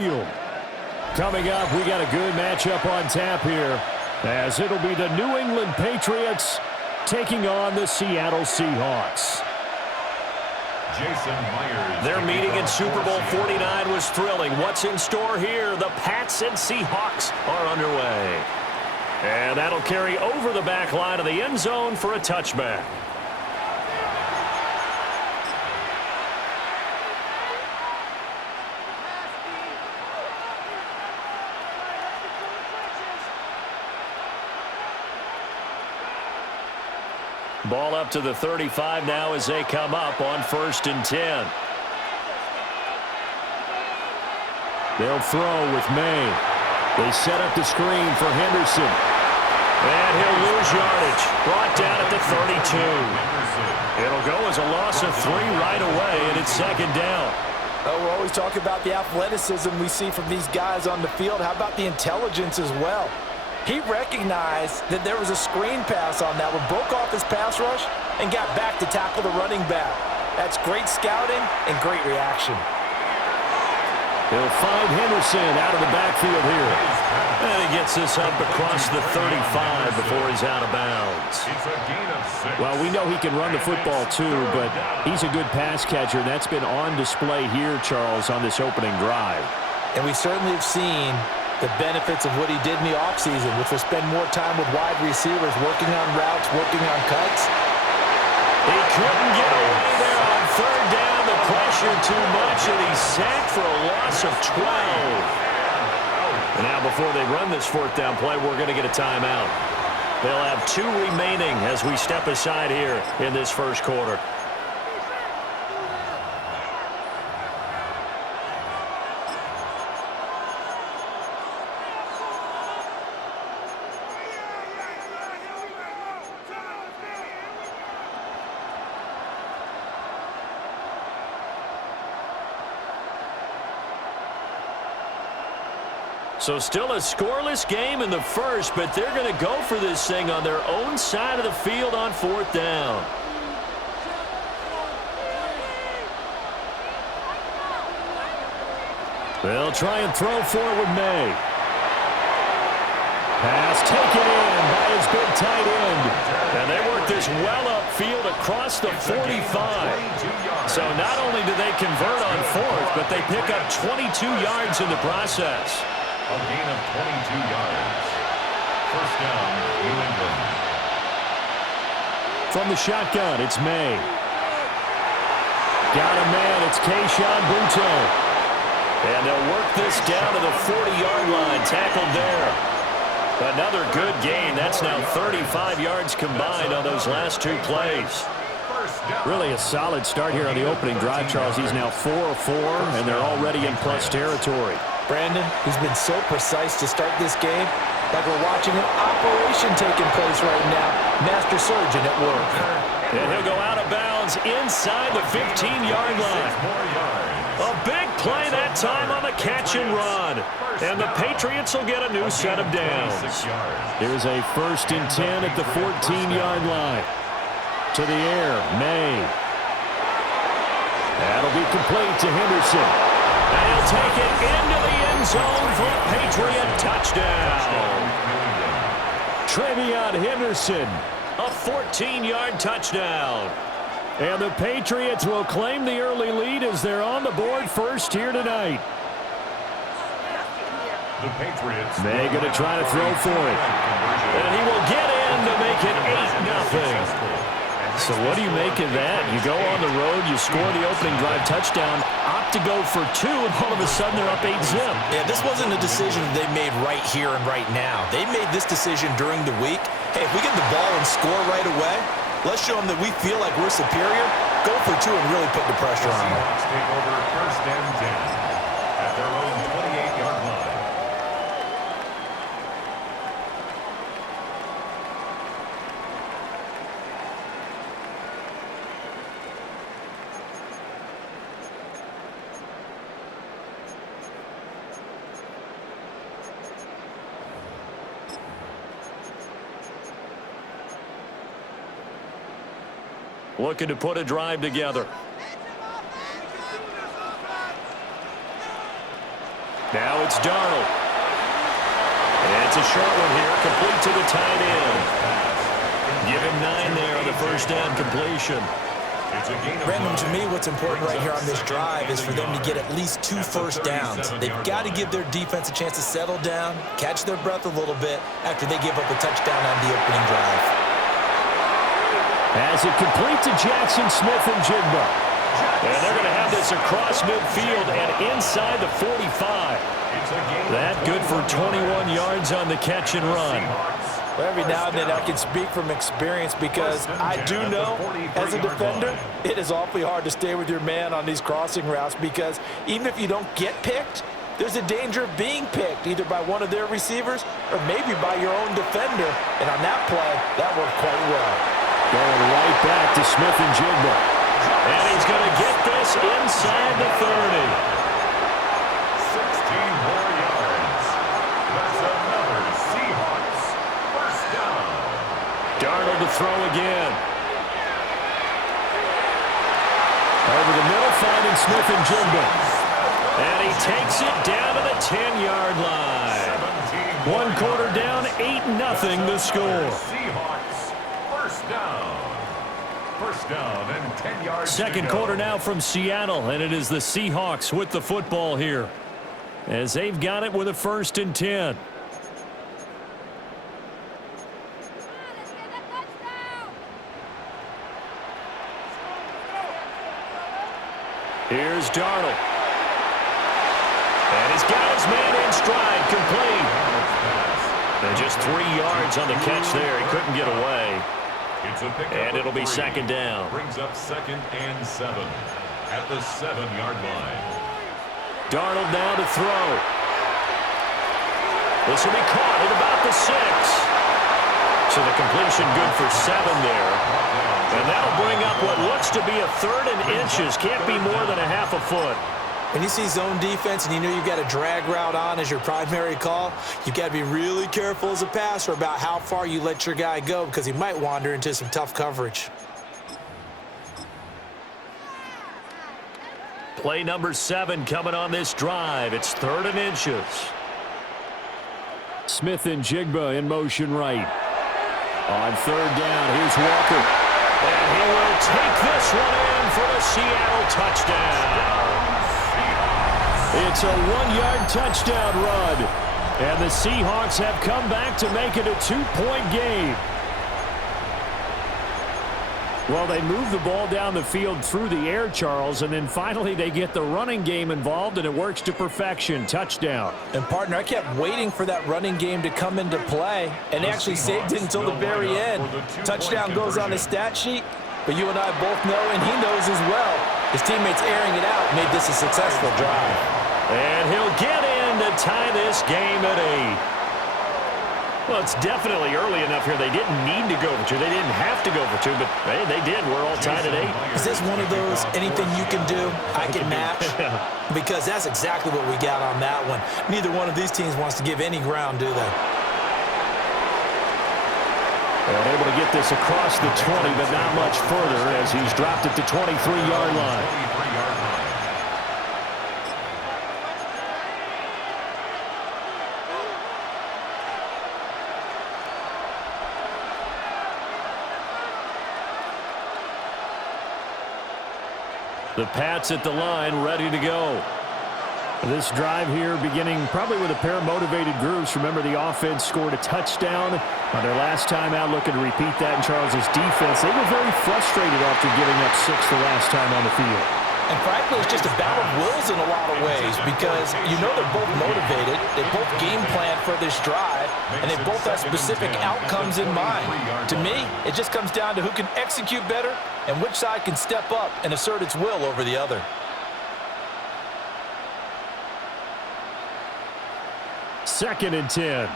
field. Coming up, we got a good matchup on tap here, as it'll be the New England Patriots taking on the Seattle Seahawks. Their meeting in Super Bowl 49 was thrilling. What's in store here? The Pats and Seahawks are underway. And that'll carry over the back line of the end zone for a touchback. Ball up to the 35 now as they come up on 1st and 10. They'll throw with May. They set up the screen for Henderson. And he'll lose yardage. Brought down at the 32. It'll go as a loss of 3 right away, and it's 2nd down. We're always talking about the athleticism we see from these guys on the field. How about the intelligence as well? He recognized that there was a screen pass on that one, broke off his pass rush, and got back to tackle the running back. That's great scouting and great reaction. He'll find Henderson out of the backfield here. And he gets this up across the 35 before he's out of bounds. Well, we know he can run the football too, but he's a good pass catcher, and that's been on display here, Charles, on this opening drive. And we certainly have seen the benefits of what he did in the offseason, which was spend more time with wide receivers, working on routes, working on cuts. He couldn't get away there on 3rd down. The pressure too much, and he's sacked for a loss of 12. And now before they run this 4th down play, we're going to get a timeout. They'll have 2 remaining as we step aside here in this 1st quarter. So still a scoreless game in the 1st, but they're going to go for this thing on their own side of the field on 4th down. They'll try and throw for it with May. Pass taken in by his big tight end. And they work this well upfield across the 45. So not only do they convert on 4th, but they pick up 22 yards in the process. A gain of 22 yards. 1st down, New England. From the shotgun, it's May. Got a man, it's Kayshon Boutte. And they'll work this down to the 40-yard line, tackled there. Another good gain. That's now 35 yards combined on those last 2 plays. Really a solid start here on the opening drive, Charles. He's now 4 of 4, and they're already in plus territory. Brandon, he's been so precise to start this game, like we're watching an operation taking place right now. Master surgeon at work. And he'll go out of bounds inside the 15-yard line. A big play that time on the catch and run. And the Patriots will get a new set of downs. Here's a 1st and 10 at the 14-yard line. To the air, May. That'll be complete to Henderson. And he'll take it into the end zone for a Patriot touchdown. Trevion Henderson. A 14-yard touchdown. And the Patriots will claim the early lead as they're on the board first here tonight. The Patriots. May going to try to throw for it. And he will get in to make it 8-0. So what do you make of that? You go on the road, you score the opening drive touchdown, opt to go for 2, and all of a sudden they're up 8-0. Yeah, this wasn't a decision they made right here and right now. They made this decision during the week. Hey, if we get the ball and score right away, let's show them that we feel like we're superior. Go for 2 and really put the pressure on them. Take over 1st and 10 at their own 28-yard line. Looking to put a drive together. Now it's Darnold. And it's a short one here, complete to the tight end. Give him 9 there on the first down completion. Brandon, to me, what's important right here on this drive is for them to get at least 2 first downs. They've got to give their defense a chance to settle down, catch their breath a little bit after they give up a touchdown on the opening drive. As it complete to Jackson Smith-Njigba. And they're going to have this across midfield and inside the 45. That good for 21 yards on the catch and run. Well, every now and then I can speak from experience because I do know, as a defender, it is awfully hard to stay with your man on these crossing routes because even if you don't get picked, there's a danger of being picked either by one of their receivers or maybe by your own defender. And on that play, that worked quite well. Going right back to Smith-Njigba. And he's going to get this inside the 30. 16 more yards. That's another Seahawks first down. Darnold to throw again. Over the middle, finding Smith-Njigba. And he takes it down to the 10-yard line. 1 quarter down, 8-0 the score. Seahawks first down. First down and 10 yards. Second quarter now from Seattle, and it is the Seahawks with the football here as they've got it with a 1st and 10. Here's Darnold. And he's got his man in stride, complete. And just 3 yards on the catch there. He couldn't get away. And it'll be 2nd down. Brings up 2nd and 7 at the 7-yard line. Darnold now to throw. This will be caught at about the 6. So the completion good for 7 there. And that'll bring up what looks to be a 3rd and inches. Can't be more than a half a foot. When you see zone defense and you know you've got a drag route on as your primary call, you've got to be really careful as a passer about how far you let your guy go because he might wander into some tough coverage. Play number 7 coming on this drive. It's 3rd and inches. Smith-Njigba in motion right. On 3rd down, here's Walker. And he will take this one in for the Seattle touchdown. It's a 1-yard touchdown run. And the Seahawks have come back to make it a 2-point game. Well, they move the ball down the field through the air, Charles, and then finally they get the running game involved, and it works to perfection. Touchdown. And, partner, I kept waiting for that running game to come into play, and they actually saved it until the very end. Touchdown goes on his stat sheet, but you and I both know, and he knows as well, his teammates airing it out made this a successful drive. And he'll get in to tie this game at 8. Well, it's definitely early enough here. They didn't need to go for 2. They didn't have to go for 2, but hey, they did. We're all tied at 8. Is this one of those anything you can do, I can match? Because that's exactly what we got on that one. Neither one of these teams wants to give any ground, do they? And able to get this across the 20, but not much further as he's dropped at the 23-yard line. The Pats at the line, ready to go. This drive here beginning probably with a pair of motivated groups. Remember, the offense scored a touchdown on their last time out, looking to repeat that in Charles's defense. They were very frustrated after giving up 6 the last time on the field. And frankly, it's just a battle of wills in a lot of ways because you know they're both motivated, they both game plan for this drive, and they both have specific outcomes in mind. To me, it just comes down to who can execute better and which side can step up and assert its will over the other. Second and 10.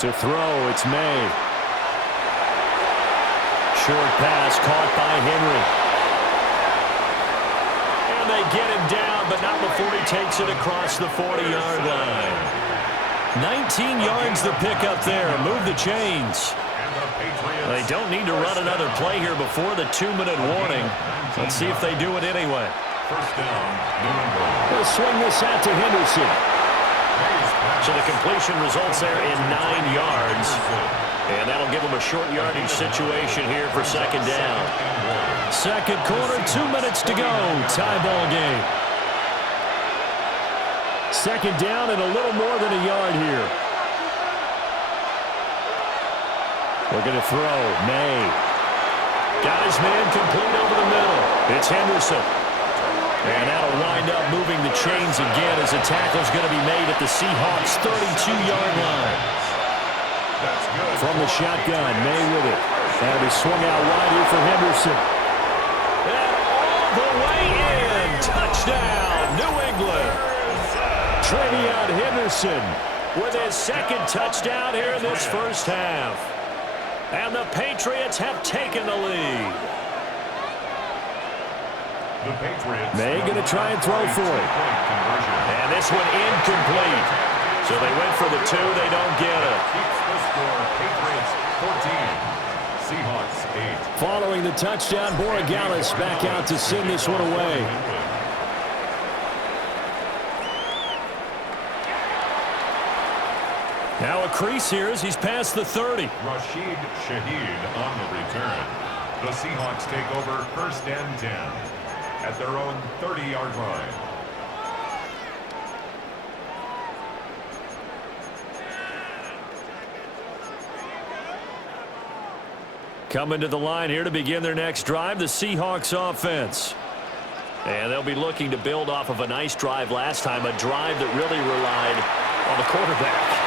To throw, it's May. Short pass caught by Henry. And they get him down, but not before he takes it across the 40-yard line. 19 yards the pickup there. Move the chains. Patriots. They don't need to run another play here before the 2-minute warning. Let's see if they do it anyway. First down, New England. They'll swing this out to Henderson. So the completion results there in 9 yards. And that'll give them a short yardage situation here for second down. Second quarter, 2 minutes to go. Tie ball game. Second down and a little more than a yard here. Looking to throw. May. Got his man complete over the middle. It's Henderson. And that'll wind up moving the chains again as the tackle's going to be made at the Seahawks' 32-yard line. That's good. From the shotgun, May with it. And he swung out wide here for Henderson. And all the way in. Touchdown, New England. TreVeyon Henderson With his second touchdown here in this first half. And the Patriots have taken the lead. The Patriots. May going to try and throw for it. And this one incomplete. So they went for the 2. They don't get it. Keeps the score. Patriots 14. Seahawks 8. Following the touchdown, Borregales back out to send this one away. Now a crease here as he's past the 30. Rashid Shaheed on the return. The Seahawks take over first and 10 at their own 30-yard line. Coming to the line here to begin their next drive, the Seahawks offense. And they'll be looking to build off of a nice drive last time, a drive that really relied on the quarterback.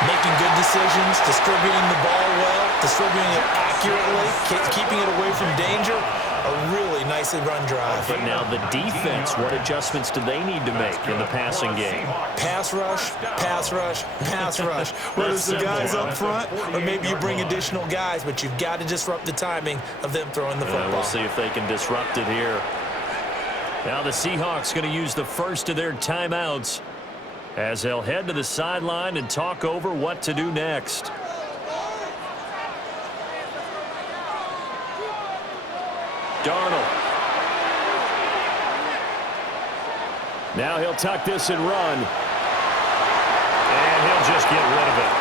Making good decisions, distributing the ball well, distributing it accurately, keeping it away from danger. A really nicely run drive. But now the defense, what adjustments do they need to make in the passing game? Pass rush, pass rush, pass rush. Whether it's the guys up front or maybe you bring additional guys, but you've got to disrupt the timing of them throwing the football. We'll see if they can disrupt it here. Now the Seahawks going to use the first of their timeouts as they'll head to the sideline and talk over what to do next. Darnold. Now he'll tuck this and run. And he'll just get rid of it.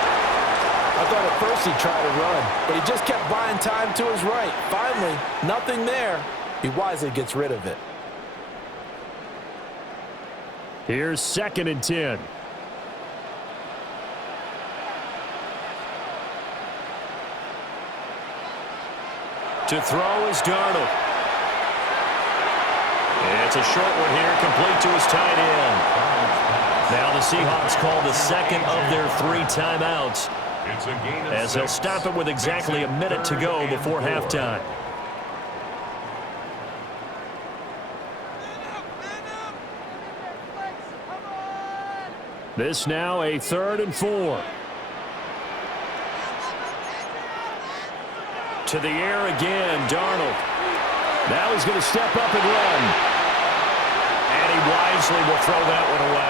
I thought at first he'd try to run, but he just kept buying time to his right. Finally, nothing there. He wisely gets rid of it. Here's second and 10. To throw is Darnold. It's a short one here, complete to his tight end. Now the Seahawks call the second of their 3 timeouts as they'll stop it with exactly a minute to go before halftime. This now a 3rd and 4. To the air again, Darnold. Now he's going to step up and run. And he wisely will throw that one away.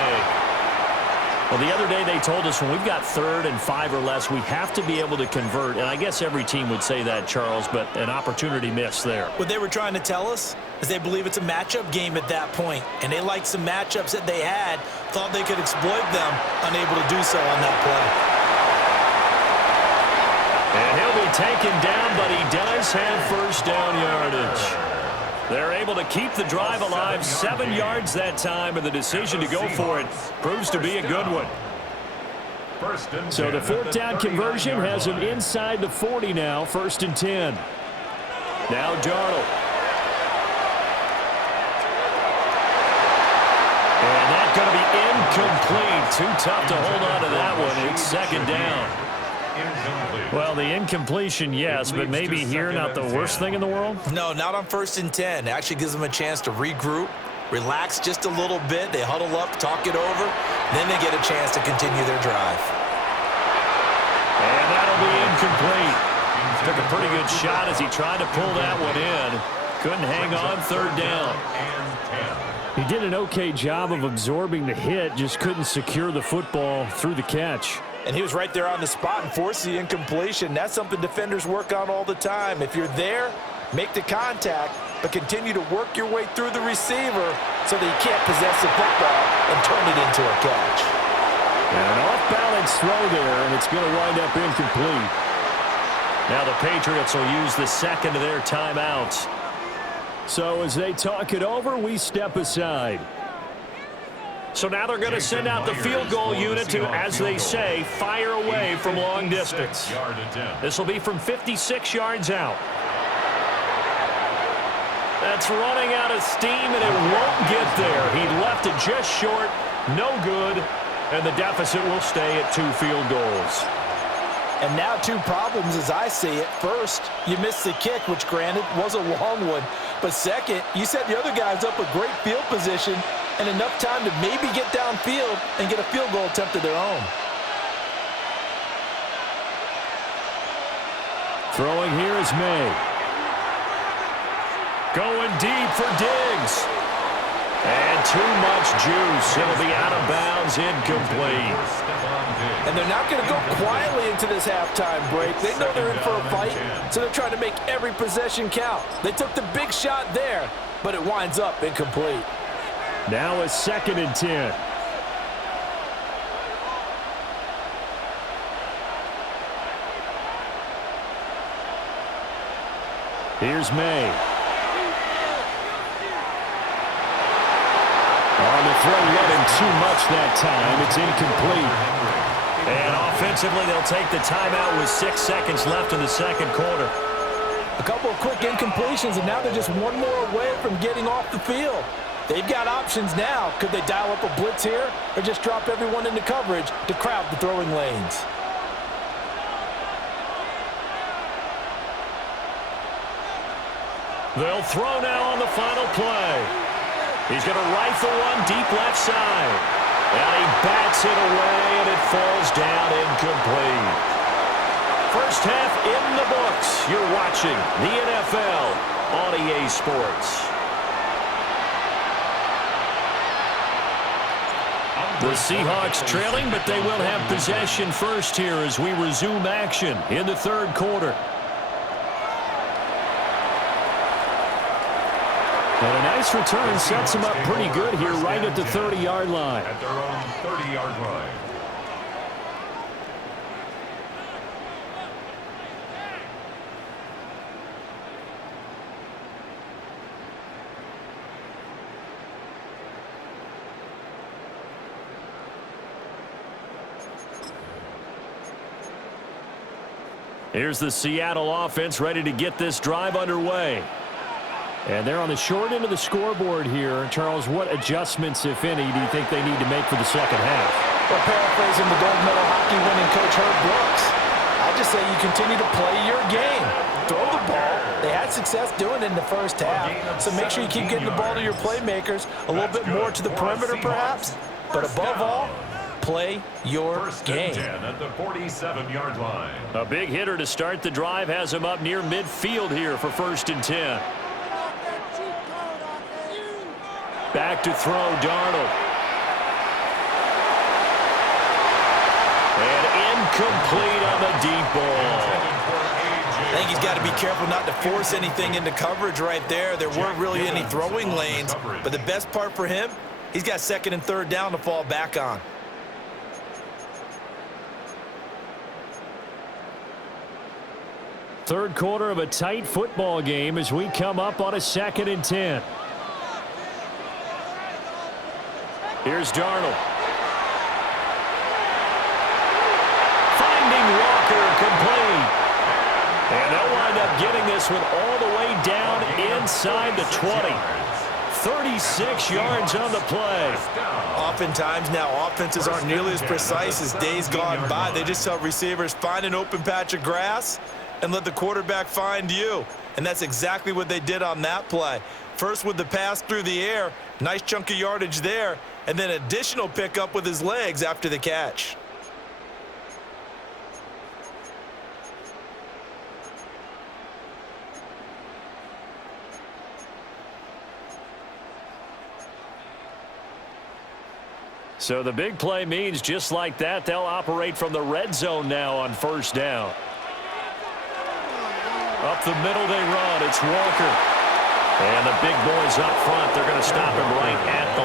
Well, the other day they told us when we've got 3rd and 5 or less, we have to be able to convert. And I guess every team would say that, Charles, but an opportunity missed there. What they were trying to tell us is they believe it's a matchup game at that point, and they liked some matchups that they had, thought they could exploit them, unable to do so on that play. And he'll be taken down, but he does have first down yardage. They're able to keep the drive alive, 7 yards that time, and the decision to go for it proves to be a good one. So the 4th down conversion has him inside the 40 now, 1st and 10. Now Darnold. And that's going to be incomplete. Too tough to hold on to that one. It's 2nd down. Well, the incompletion, yes, but maybe here not the worst thing in the world? No, not on 1st and 10. It actually gives them a chance to regroup, relax just a little bit. They huddle up, talk it over. Then they get a chance to continue their drive. And that'll be incomplete. Took a pretty good shot as he tried to pull that one in. Couldn't hang on, 3rd down. He did an okay job of absorbing the hit, just couldn't secure the football through the catch. And he was right there on the spot and forced the incompletion. That's something defenders work on all the time. If you're there, make the contact, but continue to work your way through the receiver so that you can't possess the football and turn it into a catch. And an off-balance throw there, and it's going to wind up incomplete. Now the Patriots will use the second of their timeouts. So as they talk it over, we step aside. So now they're going to send out the field goal unit to, as they say, fire away from long distance. This will be from 56 yards out. That's running out of steam, and it won't get there. He left it just short, no good, and the deficit will stay at 2 field goals. And now 2 problems as I see it. First, you missed the kick, which granted was a long one. But second, you set the other guys up a great field position and enough time to maybe get downfield and get a field goal attempt of their own. Throwing here is May. Going deep for Diggs. And too much juice. It'll be out of bounds, incomplete. And they're not going to go quietly into this halftime break. They know they're in for a fight, so they're trying to make every possession count. They took the big shot there, but it winds up incomplete. Now a 2nd and 10. Here's May. On the throw, letting too much that time. It's incomplete. And offensively, they'll take the timeout with 6 seconds left in the second quarter. A couple of quick incompletions, and now they're just one more away from getting off the field. They've got options now. Could they dial up a blitz here or just drop everyone into coverage to crowd the throwing lanes? They'll throw now on the final play. He's going to rifle one deep left side. And he bats it away, and it falls down incomplete. First half in the books. You're watching the NFL on EA Sports. The Seahawks trailing, but they will have possession first here as we resume action in the third quarter. And a nice return sets them up pretty good here right at the 30-yard line. At their own 30-yard line. Here's the Seattle offense ready to get this drive underway. And they're on the short end of the scoreboard here. Charles, what adjustments, if any, do you think they need to make for the second half? Well, paraphrasing the gold medal hockey winning coach Herb Brooks, I just say you continue to play your game. Throw the ball. They had success doing it in the first half, so make sure you keep getting the ball to your playmakers, a little bit more to the perimeter perhaps, but above all, play your game. 10 at the 47-yard line. A big hitter to start the drive has him up near midfield here for 1st and 10. Back to throw, Darnold. And incomplete on the deep ball. I think he's got to be careful not to force anything into coverage right there. There weren't really any throwing lanes, but the best part for him, he's got 2nd and 3rd down to fall back on. Third quarter of a tight football game as we come up on a 2nd and 10. Here's Darnold. Finding Walker, complete. And they'll wind up getting this one all the way down inside the 20. 36 yards on the play. Oftentimes now offenses aren't nearly as precise as days gone by. They just tell receivers, find an open patch of grass and let the quarterback find you. And that's exactly what they did on that play. First with the pass through the air, nice chunk of yardage there, and then additional pickup with his legs after the catch. So the big play means just like that, they'll operate from the red zone now on first down. Up the middle they run. It's Walker. And the big boys up front, they're going to stop him right at the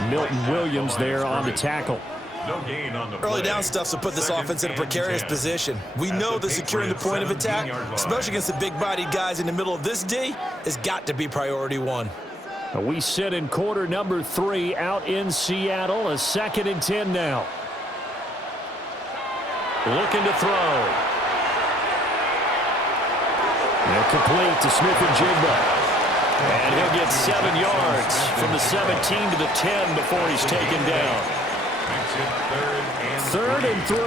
line. Milton Williams there on the tackle. No gain on the play. Early down stuffs will put this offense in a precarious position. We know that securing the point of attack, especially against the big-bodied guys in the middle of this D, has got to be priority one. We sit in quarter number 3 out in Seattle. A 2nd and 10 now. Looking to throw. And complete to Smith-Njigba. And he'll get 7 yards from the 17 to the 10 before he's taken down. Third and 3.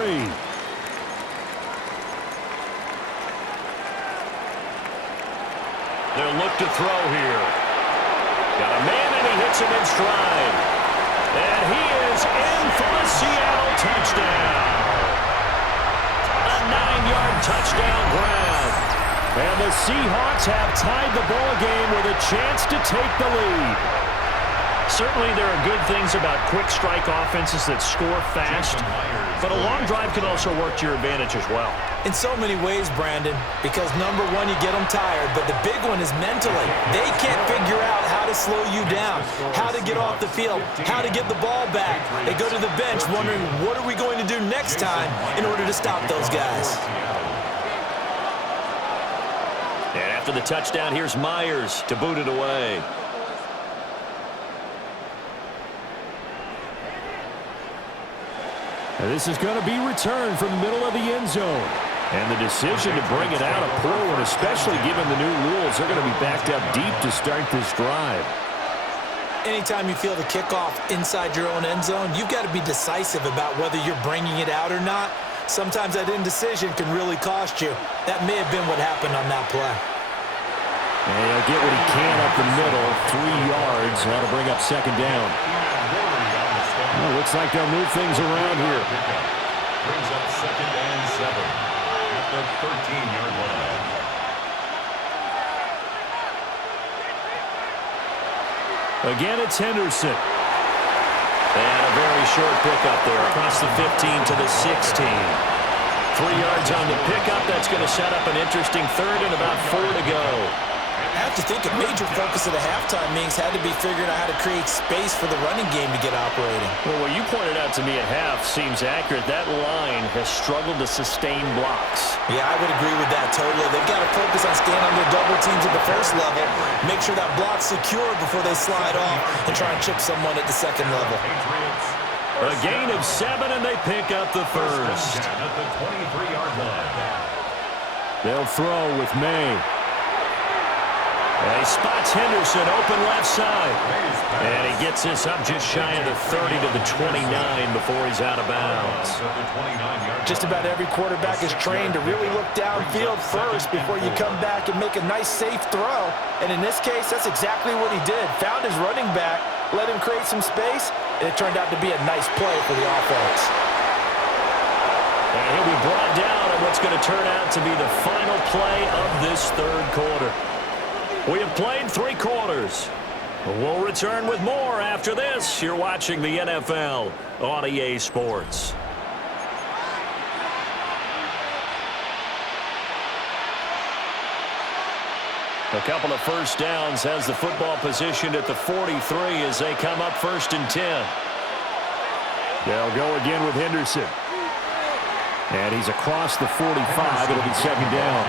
They'll look to throw here. Got a man, and he hits him in stride. And he is in for a Seattle touchdown. A 9-yard touchdown grab. And the Seahawks have tied the ball game with a chance to take the lead. Certainly there are good things about quick strike offenses that score fast, but a long drive can also work to your advantage as well. In so many ways, Brandon, because number one, you get them tired, but the big one is mentally. They can't figure out how to slow you down, how to get off the field, how to get the ball back. They go to the bench wondering, what are we going to do next time in order to stop those guys? And after the touchdown, here's Myers to boot it away. And this is going to be returned from the middle of the end zone. And the decision to bring it out, a poor one, especially given the new rules. They're going to be backed up deep to start this drive. Anytime you feel the kickoff inside your own end zone, you've got to be decisive about whether you're bringing it out or not. Sometimes that indecision can really cost you. That may have been what happened on that play. And he'll get what he can up the middle, 3 yards. That'll bring up 2nd down. Well, looks like they'll move things around here. Brings up 2nd and 7 at the 13-yard line. Again, it's Henderson. And a very short pickup there across the 15 to the 16. 3 yards on the pickup. That's going to set up an interesting 3rd and about 4 to go. I have to think a major focus of the halftime meetings had to be figuring out how to create space for the running game to get operating. Well, what you pointed out to me at half seems accurate. That line has struggled to sustain blocks. Yeah, I would agree with that totally. They've got to focus on staying under double teams at the first level, make sure that block's secure before they slide off and try and chip someone at the second level. A gain of 7, and they pick up the first. At the 23-yard line. They'll throw with May. And he spots Henderson open left side. And he gets this up just shy of the 30 to the 29 before he's out of bounds. Just about every quarterback is trained to really look downfield first before you come back and make a nice, safe throw. And in this case, that's exactly what he did. Found his running back, let him create some space, and it turned out to be a nice play for the offense. And he'll be brought down on what's going to turn out to be the final play of this 3rd quarter. We have played 3 quarters. We'll return with more after this. You're watching the NFL on EA Sports. A couple of first downs has the football positioned at the 43 as they come up 1st and 10. They'll go again with Henderson. And he's across the 45. It'll be 2nd down.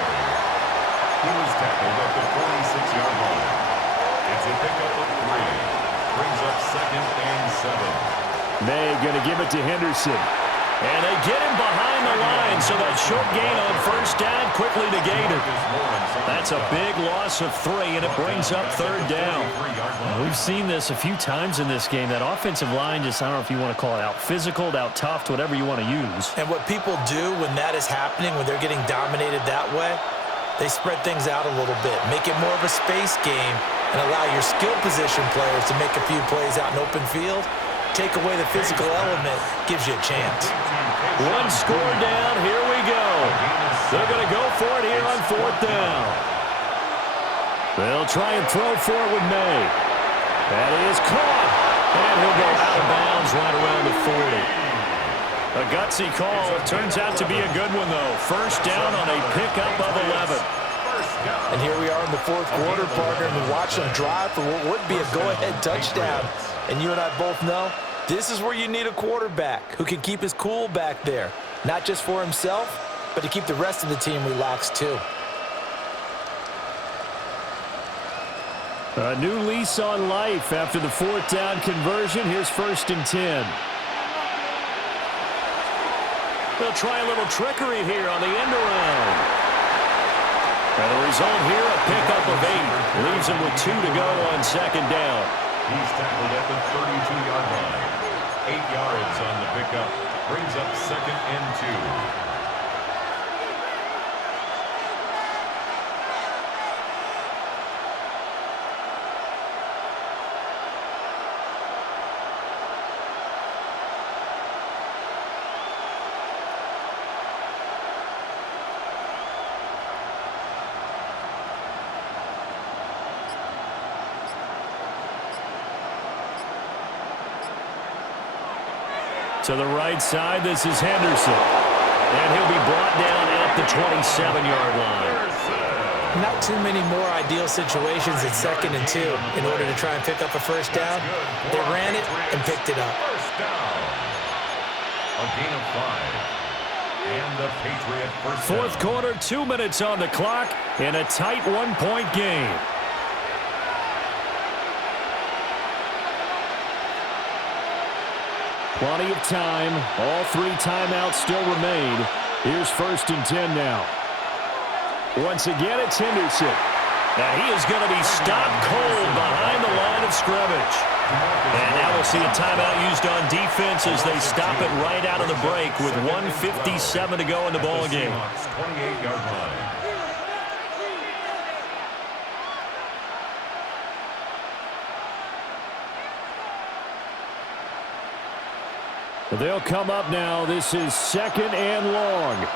He was tackled at the 46-yard line. It's a pickup of 3. Brings up 2nd and 7. May going to give it to Henderson. And they get him behind the line, so that short gain on 1st down quickly negated. That's a big loss of 3, and it brings up 3rd down. We've seen this a few times in this game. That offensive line just, I don't know if you want to call it out physical, out tough, whatever you want to use. And what people do when that is happening, when they're getting dominated that way, they spread things out a little bit, make it more of a space game, and allow your skill position players to make a few plays out in open field. Take away the physical element, gives you a chance. 1 score down, here we go. They're going to go for it here on 4th down. They'll try and throw for it with May. That is caught. And he'll go out of bounds right around the 40. A gutsy call. Turns out to be a good one, though. First down on a pickup of 11. And here we are in the fourth quarter, partner, and we watch them drive for what would be a go-ahead touchdown. And you and I both know this is where you need a quarterback who can keep his cool back there, not just for himself, but to keep the rest of the team relaxed too. A new lease on life after the fourth down conversion. Here's 1st and 10. They'll try a little trickery here on the end around. And the result here, a pickup of 8. Leaves him with 2 to go on 2nd down. He's tackled at the 32-yard line. 8 yards on the pickup. Brings up 2nd and 2. To the right side, this is Henderson. And he'll be brought down at the 27-yard line. Not too many more ideal situations at 2nd and 2 in order to try and pick up a first down. They ran it and picked it up. First down. A gain of 5. And the Patriot first down. Fourth quarter, 2 minutes on the clock in a tight 1-point game. Plenty of time. All 3 timeouts still remain. Here's 1st and 10 now. Once again, it's Henderson. Now he is going to be stopped cold behind the line of scrimmage. And now we'll see a timeout used on defense as they stop it right out of the break with 1:57 to go in the ball game. 28-yard line. They'll come up now. This is 2nd and long.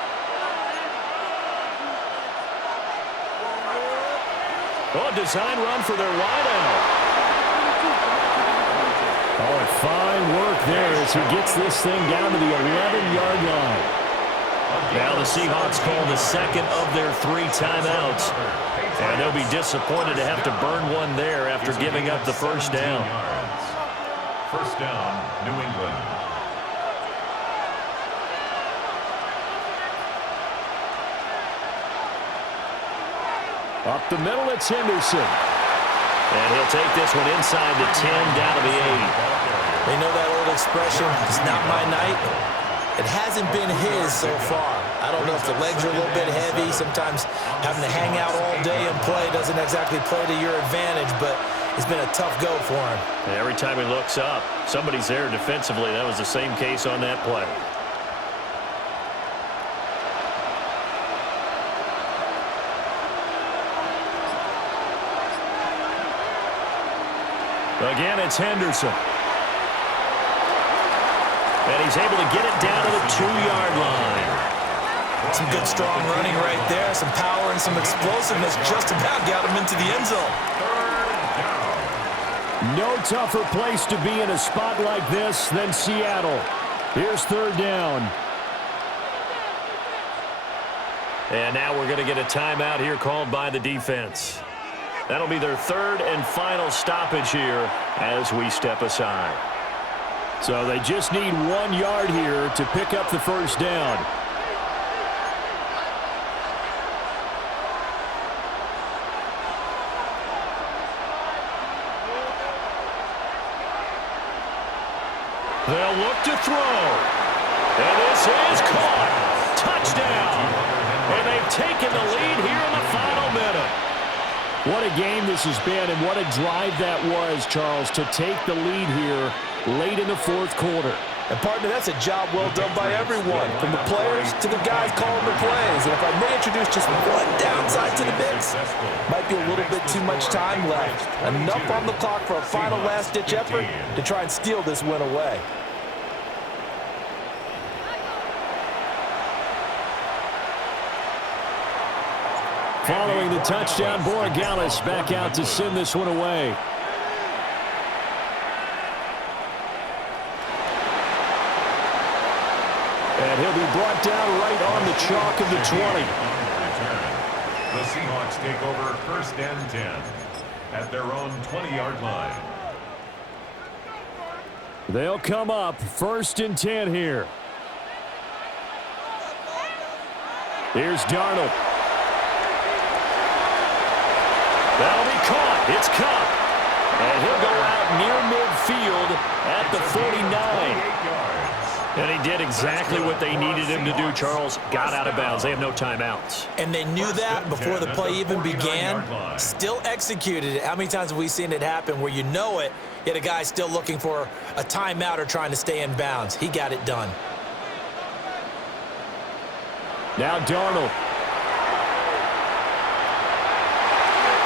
Oh, design run for their wideout. Oh, fine work there as he gets this thing down to the 11-yard line. Now the Seahawks call the 2nd of their 3 timeouts. And they'll be disappointed to have to burn one there after giving up the first down. First down, New England. Up the middle, it's Henderson. And he'll take this one inside the 10, down to the 8. They know that old expression, it's not my night. It hasn't been his so far. I don't know if the legs are a little bit heavy. Sometimes having to hang out all day and play doesn't exactly play to your advantage, but it's been a tough go for him. And every time he looks up, somebody's there defensively. That was the same case on that play. Again, it's Henderson. And he's able to get it down to the 2-yard line. Some good, strong running right there. Some power and some explosiveness just about got him into the end zone. No tougher place to be in a spot like this than Seattle. Here's 3rd down. And now we're going to get a timeout here called by the defense. That'll be their 3rd and final stoppage here as we step aside. So they just need 1 yard here to pick up the first down. They'll look to throw. And this is caught. Touchdown. And they've taken the lead here in the final minute. What a game this has been, and what a drive that was, Charles, to take the lead here late in the fourth quarter. And, partner, that's a job well done by everyone, from the players to the guys calling the plays. And if I may introduce just one downside to the mix, might be a little bit too much time left. Enough on the clock for a final last-ditch effort to try and steal this win away. Following the touchdown, Borregales back out to send this one away. And he'll be brought down right on the chalk of the 20. The Seahawks take over 1st and 10 at their own 20-yard line. They'll come up 1st and 10 here. Here's Darnold. That'll be caught. It's Kupp. And he'll go out near midfield at the 49. And he did exactly what they needed him to do, Charles. Got out of bounds. They have no timeouts. And they knew that before the play even began. Still executed it. How many times have we seen it happen where you know it, yet a guy's still looking for a timeout or trying to stay in bounds? He got it done. Now Darnold.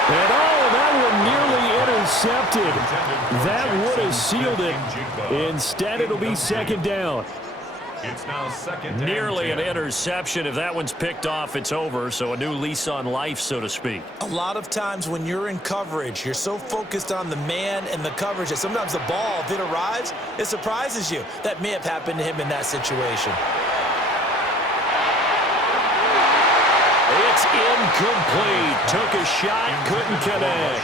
And that one nearly intercepted. That would have sealed it. Instead, it'll be 2nd down. It's now 2nd and Nearly 10. an interception. If that one's picked off, it's over. So a new lease on life, so to speak. A lot of times when you're in coverage, you're so focused on the man and the coverage that sometimes the ball, if it arrives, it surprises you. That may have happened to him in that situation. It's incomplete. Took a shot, couldn't connect.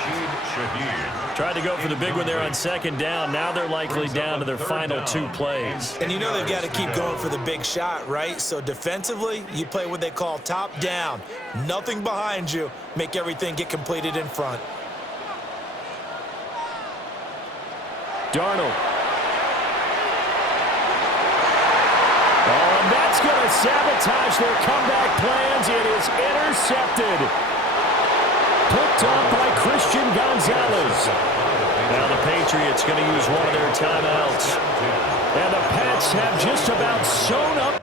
Tried to go for the big one there on 2nd down. Now they're likely down to their final 2 plays. And you know they've got to keep going for the big shot, right? So defensively, you play what they call top down. Nothing behind you. Make everything get completed in front. Darnold. Oh, and that's going to sabotage their comeback plans. It is intercepted. Picked off by Christian Gonzalez. Now the Patriots going to use one of their timeouts. And the Pats have just about sewn up